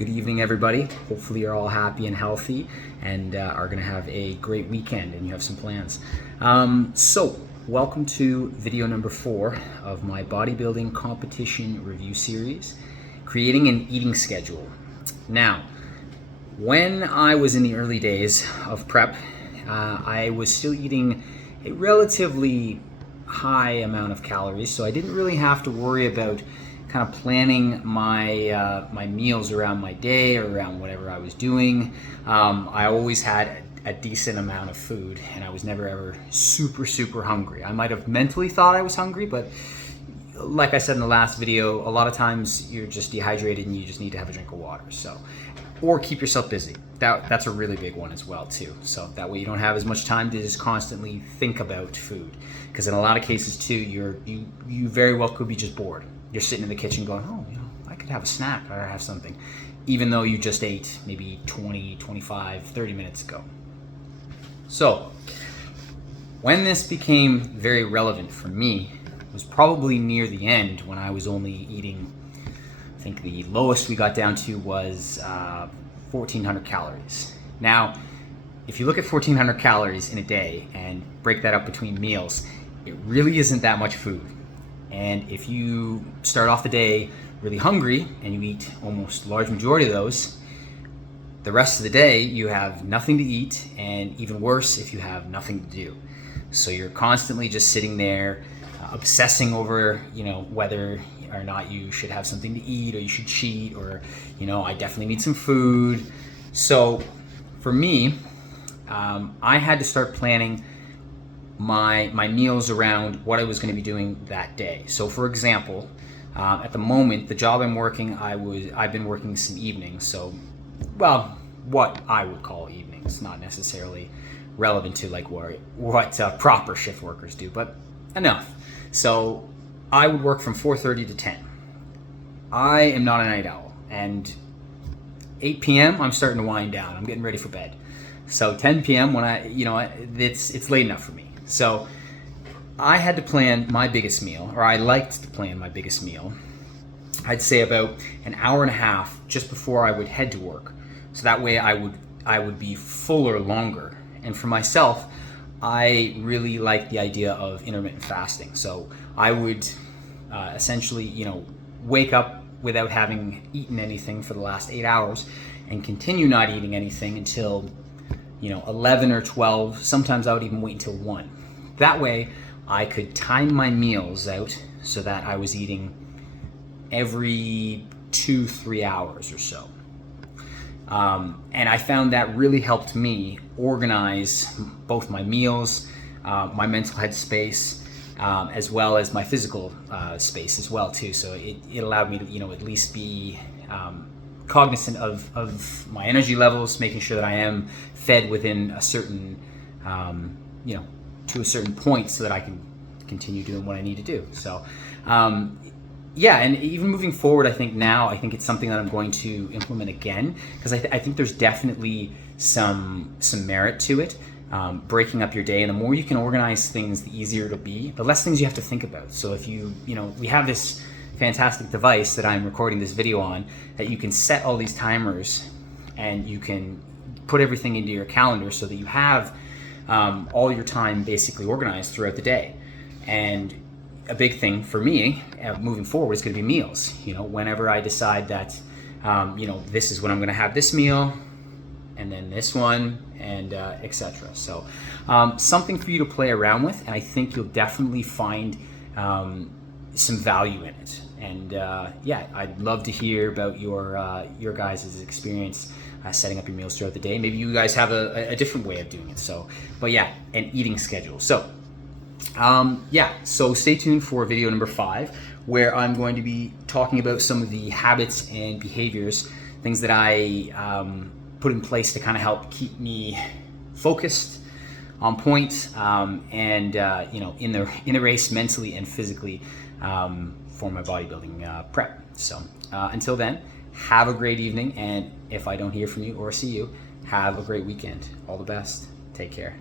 Good evening, everybody. Hopefully you're all happy and healthy and are going to have a great weekend and you have some plans. So welcome to video number 4 of my Bodybuilding Competition Review Series, creating an eating schedule. Now, when I was in the early days of prep, I was still eating a relatively high amount of calories, so I didn't really have to worry about kind of planning my my meals around my day or around whatever I was doing. I always had a decent amount of food, and I was never ever super hungry. I might have mentally thought I was hungry, but like I said in the last video, a lot of times you're just dehydrated and you just need to have a drink of water. So, or keep yourself busy. That's a really big one as well too. So that way you don't have as much time to just constantly think about food, because in a lot of cases too, you very well could be just bored. You're sitting in the kitchen going, oh, I could have a snack or have something, even though you just ate maybe 20, 25, 30 minutes ago. So when this became very relevant for me was probably near the end, when I was only eating, I think the lowest we got down to was 1,400 calories. Now, if you look at 1,400 calories in a day and break that up between meals, it really isn't that much food. And if you start off the day really hungry and you eat almost a large majority of those, the rest of the day you have nothing to eat, and even worse if you have nothing to do. So you're constantly just sitting there obsessing over, whether or not you should have something to eat or you should cheat, or, I definitely need some food. So for me, I had to start planning my meals around what I was going to be doing that day. So for example, at the moment, the job I'm working, I've been working some evenings. So, well, what I would call evenings, not necessarily relevant to like what proper shift workers do, but enough. So I would work from 4:30 to 10. I am not a night owl, and 8 p.m. I'm starting to wind down. I'm getting ready for bed. So 10 p.m. when it's late enough for me. So I had to plan my biggest meal, or I liked to plan my biggest meal, I'd say about an hour and a half just before I would head to work. So that way I would be fuller longer. And for myself, I really like the idea of intermittent fasting. So I would essentially, wake up without having eaten anything for the last 8 hours and continue not eating anything until 11 or 12. Sometimes I would even wait until 1. That way I could time my meals out so that I was eating every 2-3 hours or so. And I found that really helped me organize both my meals, my mental headspace, as well as my physical space as well too. So it allowed me to at least be cognizant of my energy levels, making sure that I am fed within a certain to a certain point, so that I can continue doing what I need to do. So and even moving forward, I think it's something that I'm going to implement again, because I think there's definitely some merit to it. Breaking up your day, and the more you can organize things, the easier it'll be, the less things you have to think about. So if we have this fantastic device that I'm recording this video on, that you can set all these timers and you can put everything into your calendar so that you have all your time basically organized throughout the day. And a big thing for me moving forward is going to be meals. Whenever I decide that this is when I'm going to have this meal, and then this one, and etc. So something for you to play around with, and I think you'll definitely find some value in it. And I'd love to hear about your guys' experience setting up your meals throughout the day. Maybe you guys have a different way of doing it. So, an eating schedule. So, so stay tuned for video number 5, where I'm going to be talking about some of the habits and behaviors, things that I put in place to kind of help keep me focused, on point, and in the race mentally and physically for my bodybuilding prep. So until then, have a great evening, and if I don't hear from you or see you, have a great weekend. All the best. Take care.